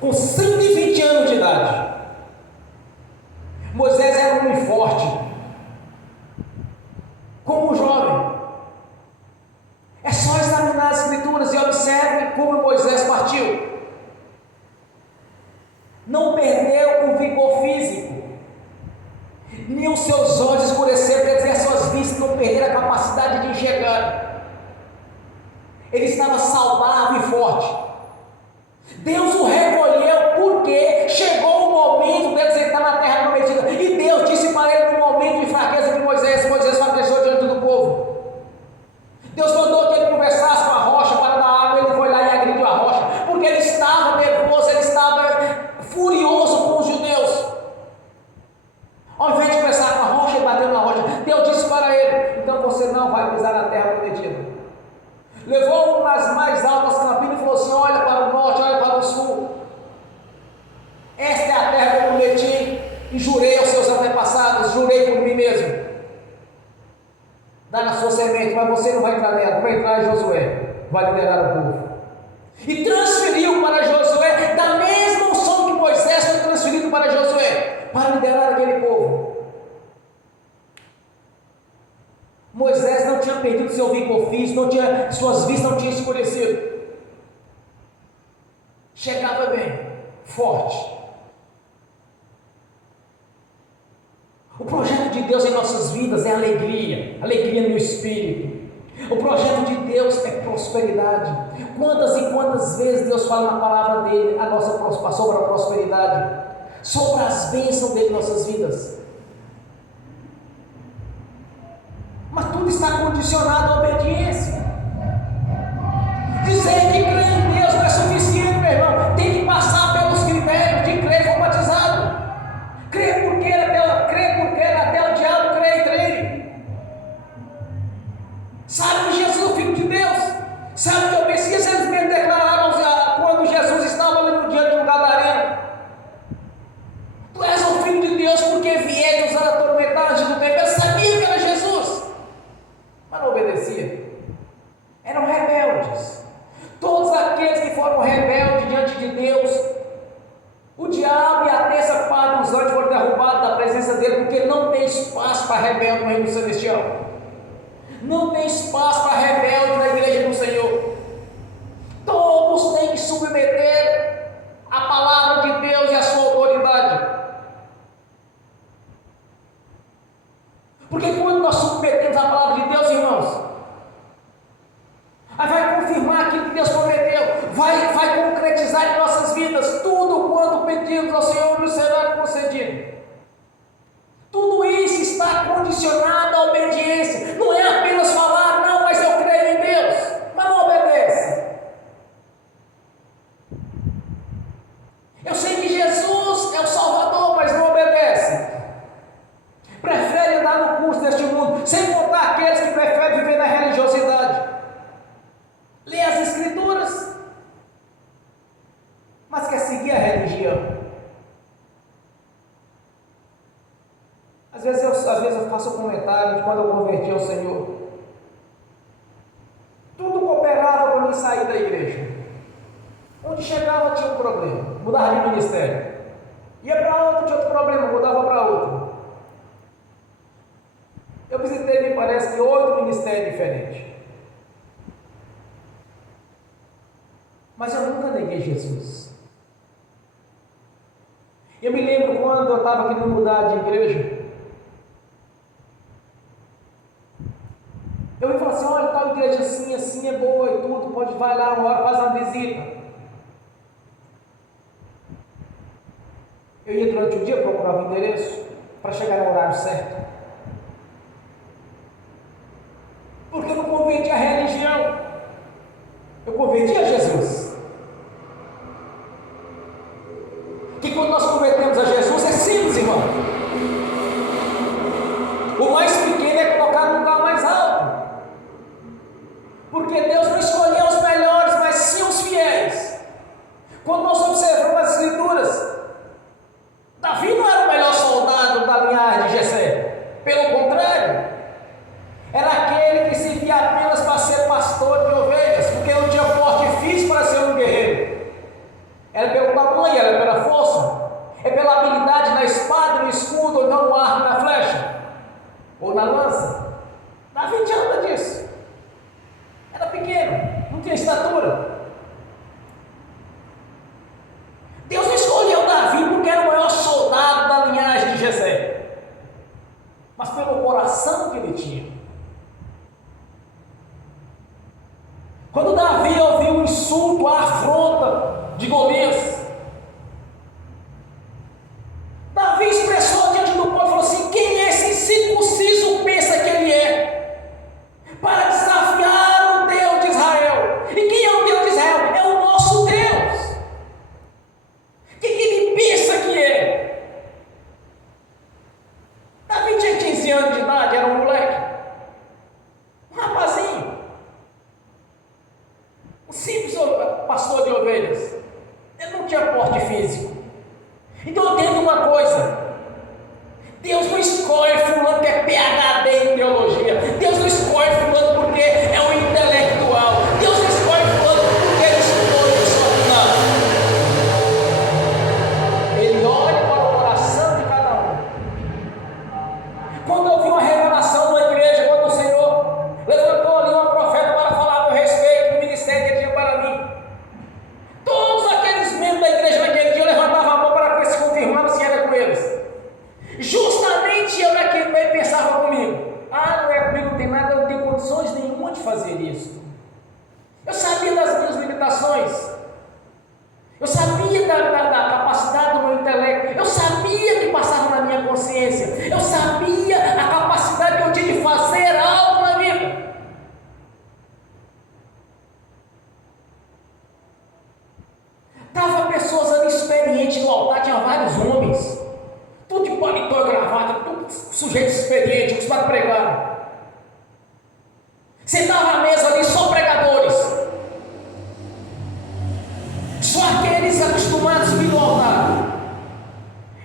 Com 120 anos de idade, Moisés era um homem forte, como um jovem. É só examinar as escrituras e observe como Moisés partiu. Não perdeu o vigor físico, nem os seus olhos escureceram, quer dizer, as suas vistas não perderam a capacidade de enxergar. Ele estava saudável e forte. Deus o recolheu porque chegou o momento de ele entrar na terra prometida. E Deus disse para ele no momento de fraqueza de Moisés fraquejou diante do povo. Deus mandou que ele conversasse com a rocha para dar água, ele foi lá e agrediu a rocha, porque ele estava nervoso, ele estava furioso com os judeus. Ao invés de conversar com a rocha, ele bateu na rocha. Deus disse para ele: então você não vai pisar na terra prometida. Levou uma das mais altas campinas e falou assim: olha para o norte, olha para o sul. Esta é a terra que eu prometi e jurei aos seus antepassados, jurei por mim mesmo. Dá na sua semente, mas você não vai entrar nela, vai entrar Josué, vai liderar o povo. E transferiu para Josué, da mesma unção que Moisés foi transferido para Josué, para liderar aquele povo. Moisés não tinha perdido seu vigor físico, suas vistas não tinham escurecido. Chegava bem, forte. O projeto de Deus em nossas vidas é alegria, alegria no espírito. O projeto de Deus é prosperidade. Quantas e quantas vezes Deus fala na palavra dele sobre a prosperidade, sobre as bênçãos dele em nossas vidas. Mas tudo está condicionado à obediência. Dizer que crer em Deus não é suficiente, meu irmão. Tem que passar pelos critérios de crer e for batizado. Crer porque até o diabo crê e treine. Sabe que Jesus é o Filho de Deus. Sabe que o Messias, eles mesmo declararam quando Jesus estava ali no dia do Gadareno: tu és o Filho de Deus porque vieste usar a atormentagem do tempo. Eu sabia que era Jesus, mas não obedecia. Eram rebeldes. Todos aqueles que foram rebeldes diante de Deus, o diabo e a terça parte dos anjos foram derrubados da presença dele, porque não tem espaço para rebelde no reino celestial. Não tem espaço para rebelde na igreja do Senhor. Todos têm que submeter a palavra de Deus e a sua autoridade. Porque quando nós submetemos a palavra de Deus, irmãos, aí vai confirmar aquilo que Deus prometeu, vai concretizar em nossas vidas. Tudo quanto pedimos ao Senhor nos será concedido. Tudo isso está condicionado à obediência. Não é apenas falar: não, mas eu creio em Deus, mas não obedece. Eu sei que Jesus é o Salvador, mas não obedece. Prefere andar no curso deste mundo, sem contar aqueles que preferem viver na religiosidade. Lê as Escrituras, mas quer seguir a religião. Às vezes eu faço um comentário de quando eu converti ao Senhor. Tudo cooperava para mim sair da igreja. Onde chegava tinha um problema, mudava de ministério. Ia para outro, tinha outro problema, mudava para outro. Eu visitei, me parece que 8 ministérios diferentes. Mas eu nunca neguei Jesus. Eu me lembro quando eu estava querendo mudar de igreja. Eu me falei assim: olha, tal igreja assim, assim é boa e tudo, pode vai lá uma hora, faz uma visita. Eu ia durante o dia, procurava o endereço para chegar no horário certo. Porque eu não converti a religião, eu converti a Jesus. Que quando nós convertemos a Jesus é simples, irmão. O mais pequeno é colocado no lugar mais alto. Porque Deus não escolheu os melhores, mas sim os fiéis. Quando nós observamos as Escrituras, Davi não era o melhor soldado da linhagem de Jessé. Pelo contrário, era aquele que se via apenas para ser pastor de ovelhas, porque não tinha porte físico para ser um guerreiro. Era pelo tamanho, era pela força, é pela habilidade na espada, no escudo, ou então no arco, na flecha, ou na lança. Davi não tinha nada disso. Era pequeno, não tinha estatura. Deus não escolheu Davi porque era o maior soldado da linhagem de Jessé, mas pelo coração que ele tinha. Quando Davi ouviu o insulto, a afronta de Golias, Davi expressou diante do povo e falou assim: quem esse incircunciso pensa que ele é? Para desafiar o Deus de Israel. E quem é o Deus de Israel? É o nosso Deus. Quem que ele pensa que é? Davi tinha 15 anos de idade, era um moleque, um rapazinho, um simples pastor de ovelhas. Ele não tinha porte físico. Então eu entendo uma coisa: Deus não escolhe fulano que é PhD em teologia. Deus não escolhe fulano porque é um intelectual. Deus não escolhe fulano porque ele estudou isso. Não. Ele olha para o coração de cada um. Quando eu vi uma revelação na igreja, quando o Senhor levantou ali uma profeta para falar a respeito do ministério que ele tinha para mim, todos aqueles membros da igreja naquele dia levantavam a mão para ver se confirmava se era com eles. Justamente eu naquele meio pensava comigo: não é comigo, não tem nada, eu não tenho condições nenhuma de fazer isso. Eu sabia das minhas limitações, eu sabia da capacidade do meu intelecto, eu sabia que passava na minha consciência, eu sabia a capacidade que eu tinha de fazer algo na vida. Estava pessoas ali experientes no altar, tinha vários homens, tudo de paletó e gravata, tudo sujeito experiente, acostumado a pregar. Sentava à mesa ali só pregadores, só aqueles acostumados a subir no altar.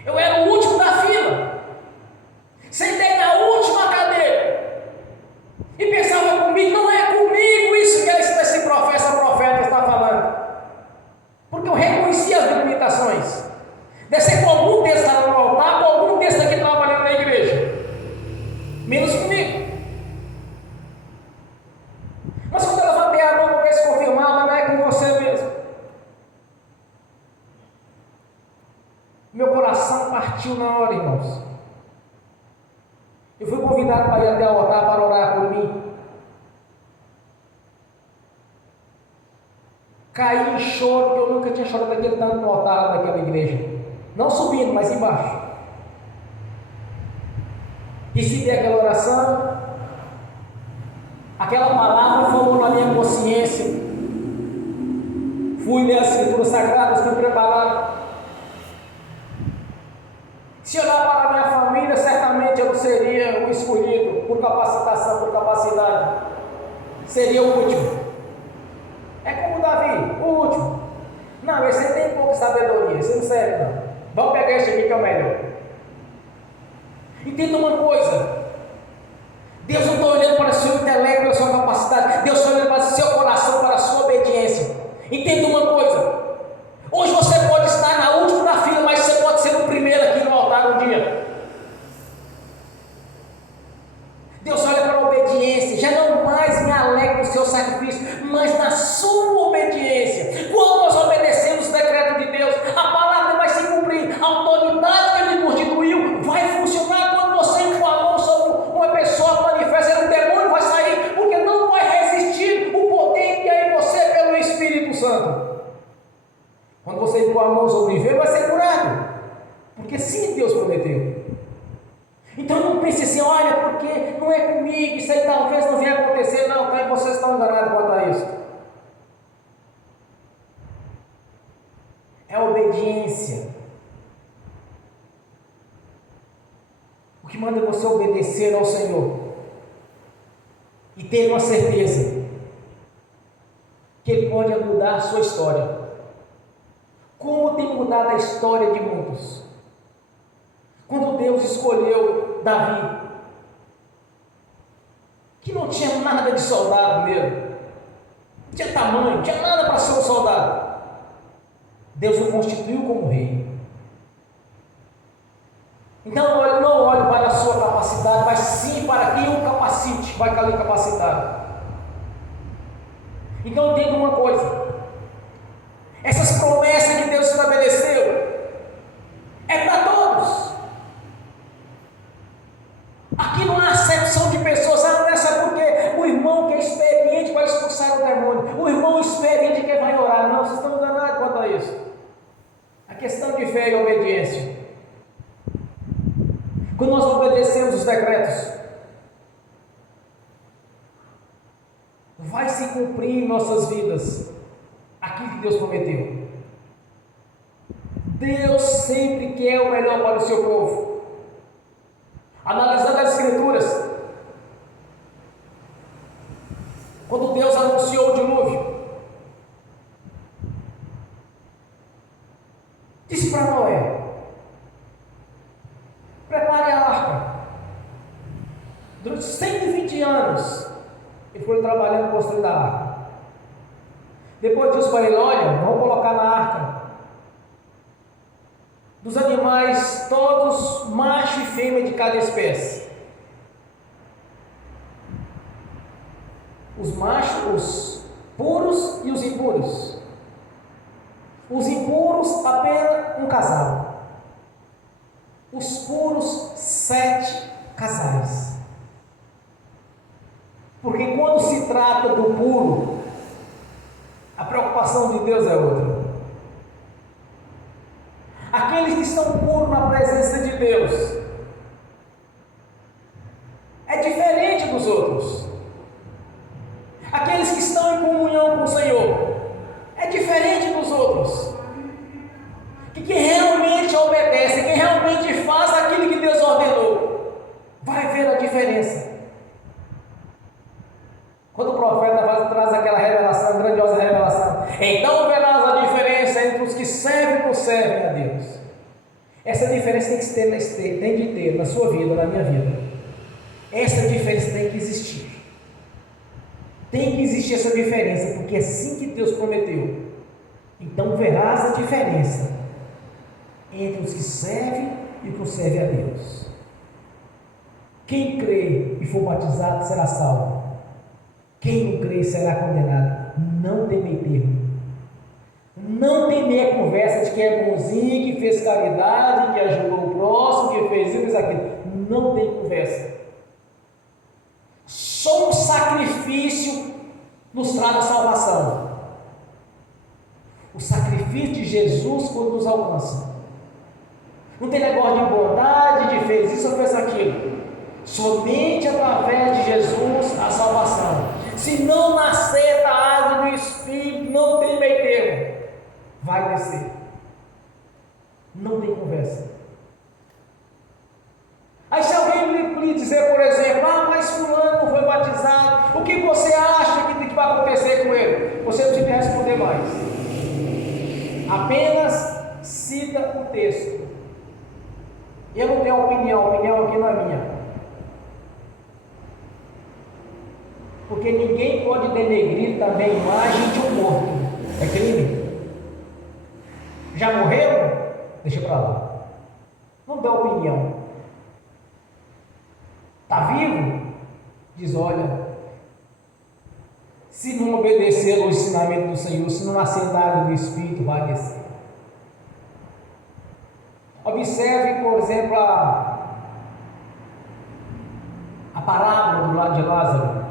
Eu era o último da fila, sentei na última cadeira e pensava comigo: não é comigo isso que esse profeta está falando, porque eu reconhecia as limitações. Deve ser com algum desses lá no altar, com algum desses aqui trabalhando na igreja, menos comigo. Mas quando eu levantei a mão para ver se confirmava, não é com você mesmo. Meu coração partiu na hora, irmãos. Eu fui convidado para ir até o altar para orar por mim. Caí em choro, porque eu nunca tinha chorado daquele tanto no altar daquela igreja. Não subindo, mas embaixo. Recebi aquela oração, aquela palavra formou na minha consciência. Fui ler as Escrituras Sagradas, fui preparado. Se olhar para a minha família, certamente eu não seria o escolhido por capacitação, por capacidade. Seria o último. É como Davi, o último. Não, esse tem pouca sabedoria, esse não serve não. Vamos pegar esse aqui que é o melhor. Entenda uma coisa: Deus não está olhando para o seu intelecto, para a sua capacidade. Deus está olhando para o seu coração, para a sua obediência. Entenda uma coisa: hoje você pode estar na última da fila, mas você pode ser o primeiro aqui no altar um dia. Deus olha para a obediência. Já não mais me alegro no seu sacrifício, mas na sua obediência. Quando nós obedecemos o decreto de Deus, a palavra vai se cumprir. A autoridade que Ele constituiu vai funcionar. Quando você impor a mão sobre uma pessoa manifesta, o demônio vai sair, porque não vai resistir o poder que é em você pelo Espírito Santo. Quando você impor a mão sobre o enfermo, vai ser curado. Porque sim, Deus prometeu. Então não pense assim, olha, porque não é comigo, isso aí talvez não venha acontecer. Não, tá, vocês estão enganados quanto a isso. É obediência. O que manda você obedecer ao Senhor e ter uma certeza que Ele pode mudar a sua história. Como tem mudado a história de muitos. Quando Deus escolheu Davi, que não tinha nada de soldado mesmo, não tinha tamanho, não tinha nada para ser um soldado, Deus o constituiu como rei. Então não olhe para a sua capacidade, mas sim para quem o capacite, vai lhe capacitar. Então entenda uma coisa: essas promessas que Deus estabeleceu é para todos. Aqui não há acepção de pessoas. Não é só porque o irmão que é experiente vai expulsar o demônio, o irmão experiente que vai orar. Não, vocês estão enganados quanto a isso. A questão de fé e obediência. Quando nós obedecemos os decretos, vai se cumprir em nossas vidas aquilo que Deus prometeu. Deus sempre quer o melhor para o seu povo. Analisando as Escrituras, quando Deus anunciou o dilúvio, disse para Noé: prepare a arca. Durante 120 anos ele foi trabalhando construindo a arca. Depois disse para ele: olha, vamos colocar na arca dos animais todos, macho e fêmea de cada espécie. Os machos, os puros e os impuros. Os impuros, apenas um casal. Os puros, 7 casais. Porque quando se trata do puro, a preocupação de Deus é outra. Aqueles que estão puros na presença de Deus é diferente dos outros. Aqueles que estão em comunhão com o Senhor é diferente dos outros. Que quem realmente obedece, quem realmente faz aquilo que Deus ordenou, vai ver a diferença. Quando o profeta traz aquela revelação, grandiosa revelação, então verás a diferença entre os que servem e não servem a Deus. Essa diferença tem de ter na sua vida, na minha vida. Essa diferença tem que existir. Tem que existir essa diferença, porque é assim que Deus prometeu. Então verás a diferença entre os que servem e os que não servem a Deus. Quem crê e for batizado será salvo. Quem não crê será condenado. Não tem meio termo. Não tem meia conversa de que é bonzinho, que fez caridade, que ajudou o próximo, que fez isso, fez aquilo. Não tem conversa. Só um sacrifício nos traz a salvação. O sacrifício de Jesus quando nos alcança. Não tem negócio de bondade, de fez isso ou fez aquilo. Somente através de Jesus a salvação. Se não nascer da água do Espírito, não tem meio termo. Vai descer. Não tem conversa. Aí se alguém lhe dizer, por exemplo, mas fulano não foi batizado, o que você acha que vai acontecer com ele? Você não precisa responder mais. Apenas cita o texto. Eu não tenho opinião, a opinião aqui não é minha. Porque ninguém pode denegrir também a imagem de um morto. É crime. Já morreram? Deixa para lá. Não dá opinião. Está vivo? Diz, olha, se não obedecer ao ensinamento do Senhor, se não nascer da água do Espírito, vai descer. Observe, por exemplo, a parábola do lado de Lázaro,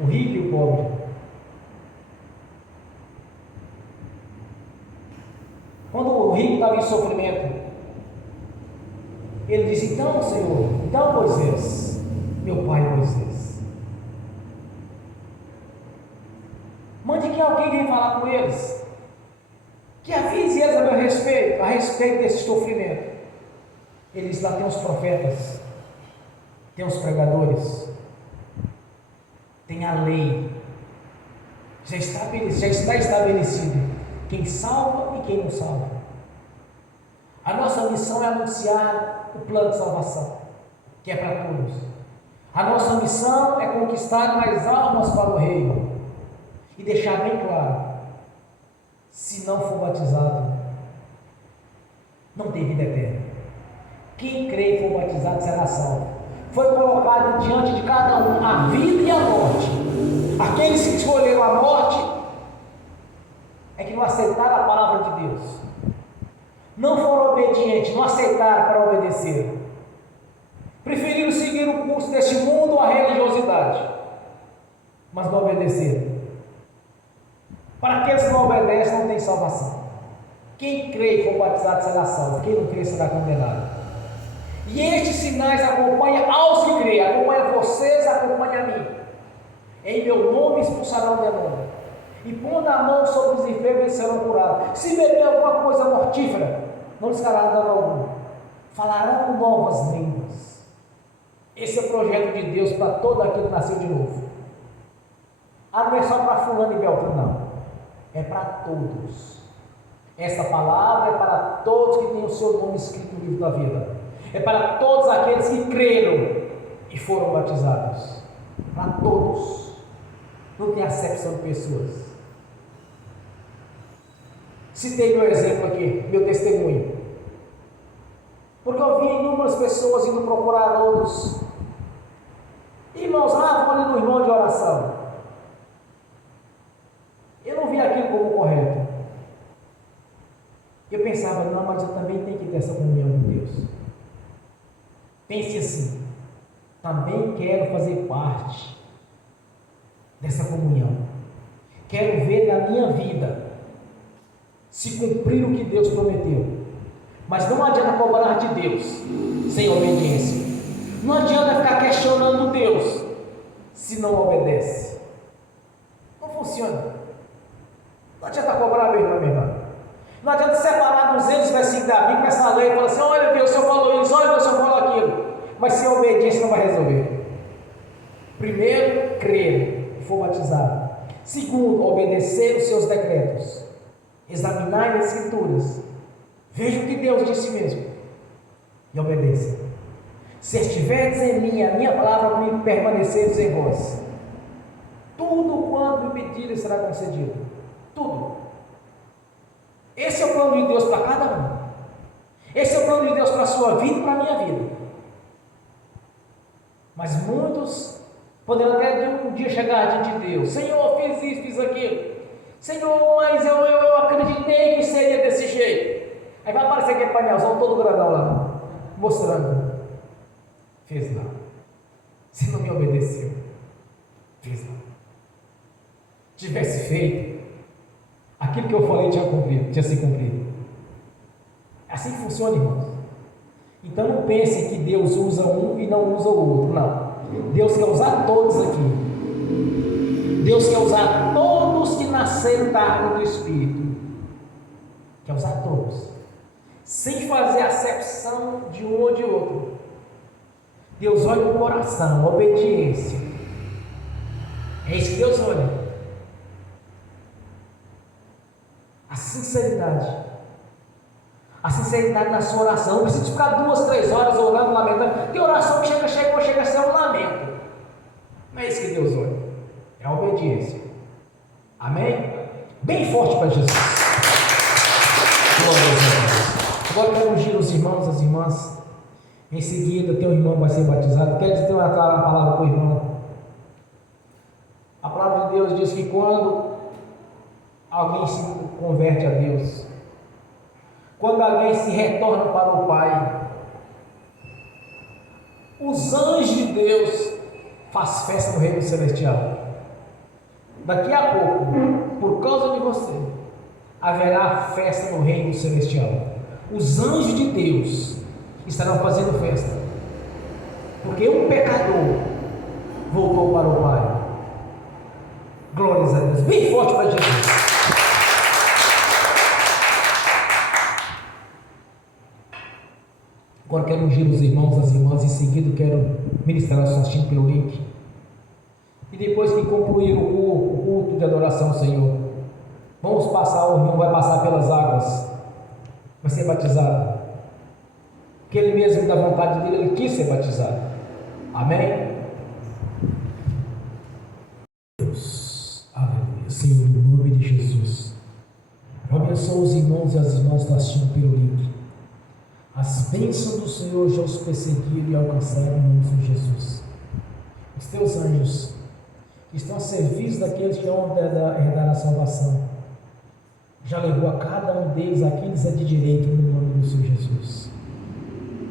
o rico e o pobre. Quando o rico estava em sofrimento. Ele disse: então, Senhor, então Moisés, meu pai Moisés, mande que alguém venha falar com eles, que avise eles a meu respeito, a respeito desse sofrimento. Ele disse: lá tem os profetas, tem os pregadores, tem a lei, já está estabelecido quem salva e quem não salva. A nossa missão é anunciar o plano de salvação, que é para todos. A nossa missão é conquistar mais almas para o reino e deixar bem claro: se não for batizado, não tem vida eterna. Quem crê e for batizado será salvo. Foi colocado diante de cada um a vida e a morte. Aqueles que escolheram a morte é que não aceitaram a palavra de Deus, não foram obedientes, não aceitaram para obedecer, preferiram seguir o curso deste mundo ou a religiosidade, mas não obedeceram. Para aqueles que não obedecem, não tem salvação. Quem crê e for batizado será salvo, quem não crê será condenado. E estes sinais acompanham aos que creem, acompanham vocês, acompanham a mim. Em meu nome expulsarão o demônio, e pondo a mão sobre os enfermos, eles serão curados. Se beber alguma coisa mortífera, não lhes cairá dano algum. Falarão novas línguas. Esse é o projeto de Deus para todo aquele que nasceu de novo. Não é só para fulano e beltrano, não. É para todos. Essa palavra é para todos que têm o seu nome escrito no livro da vida. É para todos aqueles que creram e foram batizados. Para todos. Não tem acepção de pessoas. Citei meu exemplo aqui, meu testemunho. Porque eu vi inúmeras pessoas indo procurar outros. Irmãos, vão ali no irmão de oração. Eu não vi aquilo como correto. Eu pensava: não, mas eu também tenho que ter essa comunhão com Deus. Pense assim: também quero fazer parte dessa comunhão. Quero ver na minha vida se cumprir o que Deus prometeu. Mas não adianta cobrar de Deus sem obediência. Não adianta ficar questionando Deus se não obedece. Não funciona. Não adianta cobrar, meu irmão, minha irmã. Não adianta separar 200 versículos da Bíblia com essa lei e falar assim: olha Deus, o Senhor falou isso, olha Deus, o Senhor falou aquilo. Mas sem obediência não vai resolver. Primeiro, crer e for batizado. Segundo, obedecer os seus decretos. Examinar as Escrituras. Veja o que Deus disse mesmo e obedeça. Se estiverdes em mim, a minha palavra comigo, permaneceres em vós, tudo quanto me pedirem será concedido. Tudo. Esse é o plano de Deus para cada um. Esse é o plano de Deus para a sua vida e para a minha vida. Mas muitos poderão até um dia chegar diante de Deus: Senhor, fiz isso, fiz aquilo. Senhor, mas eu acreditei que seria desse jeito. Aí vai aparecer aquele painelzão todo grandão lá, mostrando: fez lá, você não me obedeceu, fez lá. Tivesse feito, aquilo que eu falei tinha se cumprido. É assim que funciona, irmãos. Então não pensem que Deus usa um e não usa o outro. Não. Deus quer usar todos aqui. Deus quer usar todos que nasceram da água do Espírito. Quer usar todos, sem fazer acepção de um ou de outro. Deus olha o coração, a obediência. É isso que Deus olha. A sinceridade. A sinceridade na sua oração. Não precisa ficar 2, 3 horas orando, lamentando. Tem oração que chega a ser um lamento. Não é isso que Deus olha. É a obediência. Amém? Bem forte para Jesus. Glória a Deus. Agora eu quero ungir os irmãos, as irmãs. Em seguida, tem um irmão que vai ser batizado. Quer dizer uma palavra para o irmão. A palavra de Deus diz que quando alguém se converte a Deus, quando alguém se retorna para o Pai, os anjos de Deus fazem festa no reino celestial. Daqui a pouco, por causa de você, haverá festa no reino celestial. Os anjos de Deus estarão fazendo festa, porque um pecador voltou para o Pai. Glórias a Deus. Bem forte para Jesus. Agora quero ungir os irmãos, as irmãs. Em seguida quero ministrar só assistindo pelo link. E depois que concluir o culto de adoração ao Senhor, vamos passar, o irmão vai passar pelas águas, vai ser batizado. Porque ele mesmo, da vontade dele, ele quis ser batizado. Amém? Deus, aleluia. Senhor, no nome de Jesus, eu abençoo os irmãos e as irmãs que estão assistindo pelo link. As bênçãos do Senhor já os perseguiram e alcançaram em nome de Jesus. Os teus anjos que estão a serviço daqueles que vão herdar a salvação, já levou a cada um deles aqueles de direito no nome do Senhor Jesus.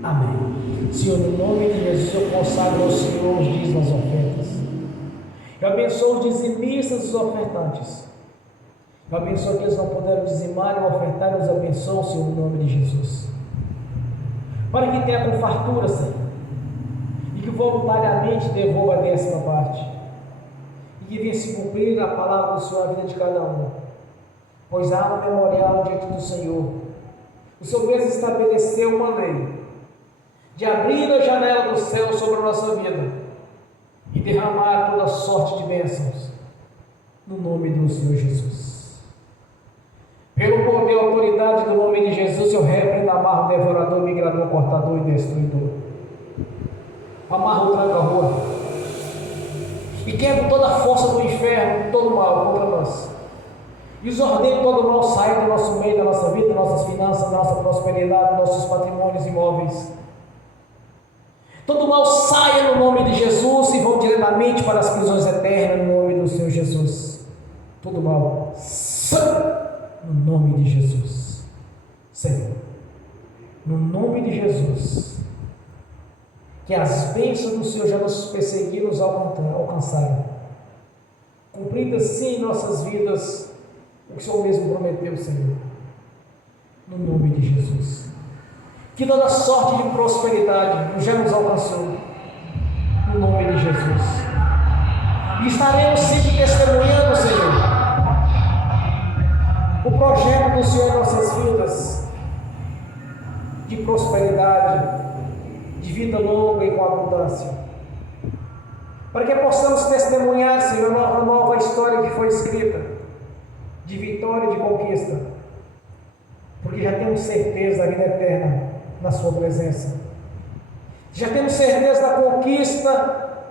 Amém. Senhor, no nome de Jesus eu consagro ao Senhor os dízimos, as ofertas. Eu abençoo os dizimistas e os ofertantes. Eu abençoo aqueles que não puderam dizimar e ofertar, eu os abençoo, Senhor, no nome de Jesus. Para que tenha com fartura, Senhor, e que voluntariamente devolva a 10ª parte, e que venha se cumprir a palavra do Senhor na vida de cada um, pois há um memorial diante do Senhor. O Senhor mesmo estabeleceu uma lei de abrir a janela do céu sobre a nossa vida e derramar toda sorte de bênçãos no nome do Senhor Jesus. Pelo poder e autoridade do nome de Jesus, eu repreendo, amarro o devorador, migrador, cortador e destruidor. Amarro o tranca-rua e quebro toda a força do inferno, todo mal contra nós. E os ordeno todo mal sair do nosso meio, da nossa vida, das nossas finanças, da nossa prosperidade, dos nossos patrimônios imóveis. Todo mal saia no nome de Jesus e vão diretamente para as prisões eternas no nome do Senhor Jesus. Todo mal sai no nome de Jesus. Senhor, no nome de Jesus, que as bênçãos do Senhor já nos perseguiram, nos alcançaram, cumpridas sim em nossas vidas o que o Senhor mesmo prometeu, Senhor, no nome de Jesus. Que toda sorte de prosperidade já nos alcançou, no nome de Jesus. E estaremos sempre testemunhando, Senhor, o projeto do Senhor em nossas vidas, de prosperidade, de vida longa e com abundância, para que possamos testemunhar, Senhor, a nova história que foi escrita, de vitória e de conquista, porque já temos certeza da vida eterna na sua presença, já temos certeza da conquista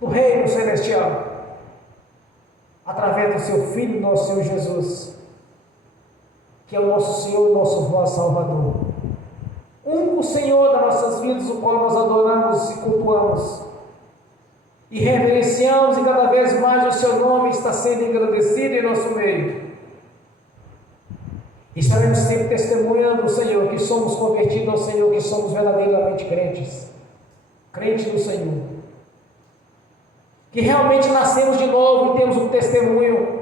do reino celestial, através do seu Filho, nosso Senhor Jesus, que é o nosso Senhor e nosso vosso Salvador, único Senhor das nossas vidas, o qual nós adoramos e cultuamos, e reverenciamos, e cada vez mais o seu nome está sendo engrandecido em nosso meio. Estaremos sempre testemunhando, Senhor, que somos convertidos ao Senhor, que somos verdadeiramente crentes do Senhor, que realmente nascemos de novo e temos um testemunho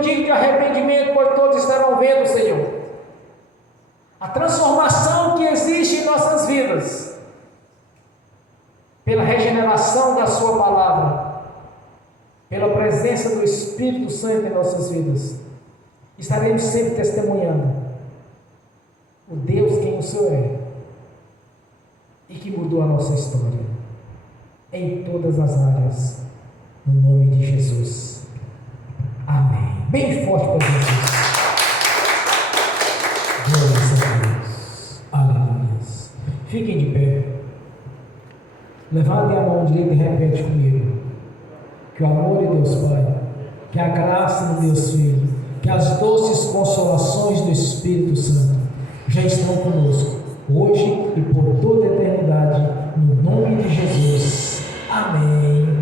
digno de arrependimento, pois todos estarão vendo, Senhor, a transformação que existe em nossas vidas, pela regeneração da sua palavra, pela presença do Espírito Santo em nossas vidas. Estaremos sempre testemunhando o Deus quem o Senhor é e que mudou a nossa história em todas as áreas, no nome de Jesus. Amém. Bem forte para Jesus. Glória a Deus. Aleluia. Fiquem de pé. Levantem a mão direita e repete comigo: que o amor de Deus Pai, que a graça de Deus Filho, que as doces consolações do Espírito Santo já estão conosco, hoje e por toda a eternidade, no nome de Jesus. Amém.